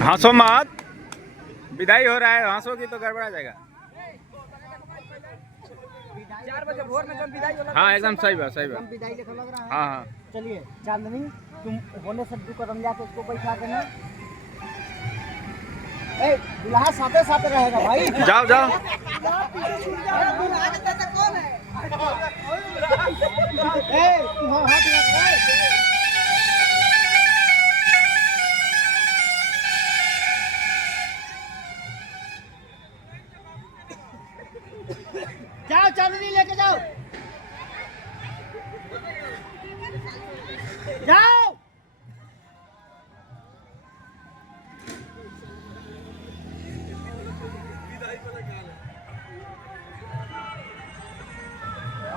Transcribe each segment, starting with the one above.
हंसो मत, विदाई हो रहा है, हंसोगी तो गड़बड़ा जाएगा। 4 बजे भोर में जब विदाई होला। हाँ एकदम सही बात, सही बात। विदाई लिखा लग रहा है। हाँ हाँ चलिए चांदनी, तुम होने से 2 कदम जाके उसको बैठा देना। ए दुल्हा साथे साथे रहेगा भाई। जाओ जाओ। कौन है? ए तू हाथ लगा। जाओ चांदनी लेके जाओ, जाओ।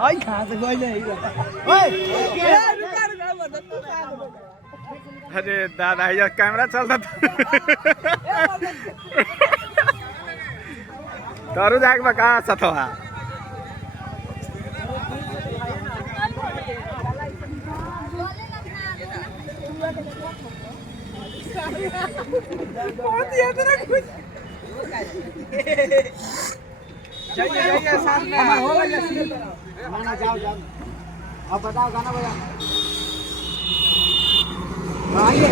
आई कहां से बोल रही है? ओए रुका अरे दादा ये कैमरा चलता था। तारू जाके बका सतवा जाइए साथ में हो गया। ना जाओ जाओ, अब बताओ गाना बजा। आइए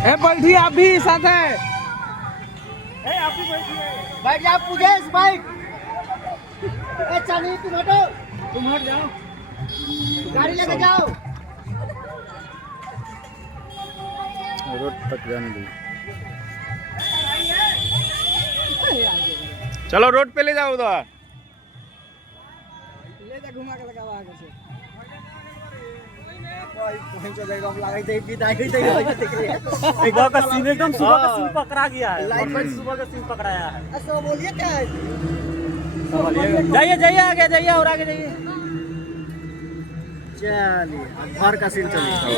ए बैठिए आप भी साथ है। ए आप भी बैठिए, बैठ जाओ पूजेश भाई। ए चांदनी तुम हटो, तुम हट जाओ, गाड़ी लेके जाओ। रोड तक जाने दो। चलो रोड पे ले जाओ उधर। ले जा घुमा के लगाओ आगे से। कोई पहुंच जाएगा, हम लगा दे विदाई देख रहे हैं। एक का सीन एकदम सुबह का सीन पकड़ा गया है। परफेक्ट सुबह का सीन पकड़ाया है। अच्छा बोलिए क्या है? जाइए जाइए आगे जाइए और आगे जाइए। चलिए घर का सीन चलिए।